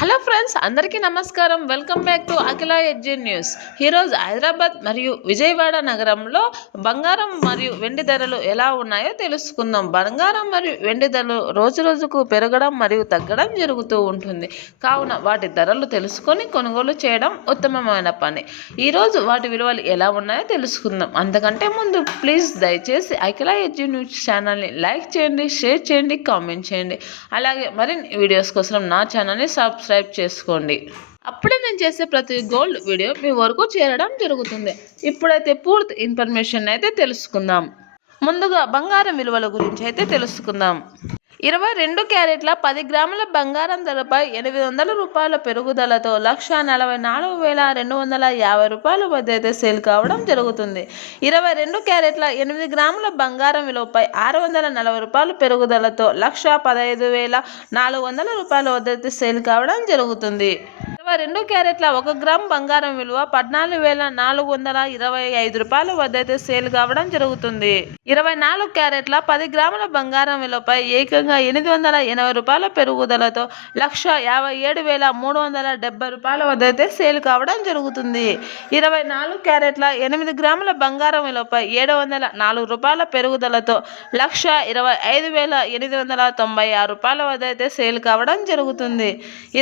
Hello friends, అందరికీ నమస్కారం. Welcome back to Akhila edgy news. ఈరోజు హైదరాబాద్ మరియు విజయవాడ నగరంలో బంగారం మరియు వెండి ధరలు ఎలా ఉన్నాయో తెలుసుకుందాం. బంగారం మరియు వెండి ధరలు రోజు రోజుకు పెరగడం మరియు తగ్గడం జరుగుతూ ఉంటుంది. కావున వాటి ధరలు తెలుసుకొని కొనుగోలు చేయడం ఉత్తమమైన పని. ఈరోజు వాటి విలువలు ఎలా ఉన్నాయో తెలుసుకుందాం. అంతకంటే ముందు ప్లీజ్ దయచేసి అఖిల ఎడ్జీ న్యూస్ ఛానల్ని లైక్ చేయండి, షేర్ చేయండి, కామెంట్ చేయండి. అలాగే మరిన్ని వీడియోస్ కోసం నా ఛానల్ని సబ్స్క్రైబ్ చేసుకోండి. అప్పుడే నేను చేసే ప్రతి గోల్డ్ వీడియో మీ వరకు చేరడం జరుగుతుంది. ఇప్పుడైతే పూర్తి ఇన్ఫర్మేషన్ అయితే తెలుసుకుందాం. ముందుగా బంగారం విలువల గురించి అయితే తెలుసుకుందాం. 22 క్యారెట్ల 10 గ్రాముల బంగారం ధరపై 800 రూపాయల పెరుగుదలతో 1,44,250 రూపాయల వద్ద అయితే సేల్ కావడం జరుగుతుంది. 22 క్యారెట్ల 8 గ్రాముల బంగారం విలువపై 640 రూపాయల పెరుగుదలతో 1,15,400 రూపాయల వద్ద అయితే సేల్ కావడం జరుగుతుంది. 22 క్యారెట్ల 1 గ్రామ్ బంగారం విలువ 14,425 రూపాయల వద్ద అయితే సేల్ కావడం జరుగుతుంది. 24 క్యారెట్ల 10 గ్రాముల బంగారం విలువపై ఏకంగా 880 రూపాయల పెరుగుదలతో 1,57,370 రూపాయల వద్ద అయితే సేల్ కావడం జరుగుతుంది. 24 క్యారెట్ల 8 గ్రాముల బంగారం విలువపై 704 రూపాయల పెరుగుదలతో 1,25,896 రూపాయల వద్ద అయితే సేల్ కావడం జరుగుతుంది.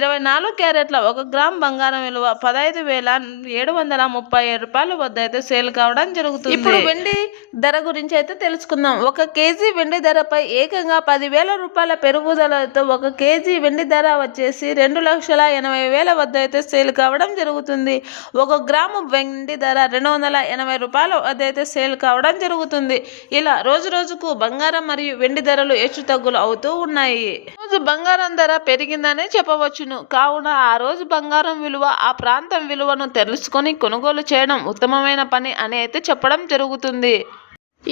24 క్యారెట్ల 1 గ్రామ్ బంగారం విలువ 15,737 రూపాయల వద్ద అయితే సేల్ కావడం జరుగుతుంది. ఇప్పుడు వెండి ధర గురించి అయితే తెలుసుకుందాం. 1 కేజీ వెండి ధరపై ఏకంగా 10,000 రూపాయల పెరుగుదలతో 1 కేజీ వెండి ధర వచ్చేసి 2,80,000 వద్ద అయితే సేల్ కావడం జరుగుతుంది. 1 గ్రాము వెండి ధర 280 రూపాయల వద్ద అయితే సేల్ కావడం జరుగుతుంది. ఇలా రోజు రోజుకు బంగారం మరియు వెండి ధరలు హెచ్చు తగ్గులు అవుతూ ఉన్నాయి. రోజు బంగారం ధర పెరిగిందనే చెప్పవచ్చును. కావున ఆ రోజు బంగారం విలువ, ఆ ప్రాంతం విలువను తెలుసుకొని కొనుగోలు చేయడం ఉత్తమమైన పని అని అయితే చెప్పడం జరుగుతుంది.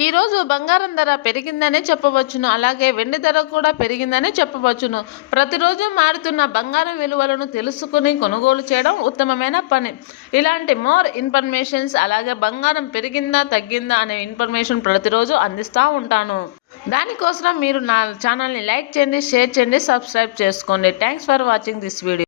ఈ రోజు బంగారం ధర పెరిగిందనే చెప్పవచ్చును. అలాగే వెండి ధర కూడా పెరిగిందనే చెప్పవచ్చును. ప్రతిరోజు మారుతున్న బంగారం విలువలను తెలుసుకుని కొనుగోలు చేయడం ఉత్తమమైన పని. ఇలాంటి మోర్ ఇన్ఫర్మేషన్స్, అలాగే బంగారం పెరిగిందా తగ్గిందా అనే ఇన్ఫర్మేషన్ ప్రతిరోజు అందిస్తూ ఉంటాను. దానికోసం మీరు నా ఛానల్ని లైక్ చేయండి, షేర్ చేయండి, సబ్స్క్రైబ్ చేసుకోండి. Thanks for watching this video.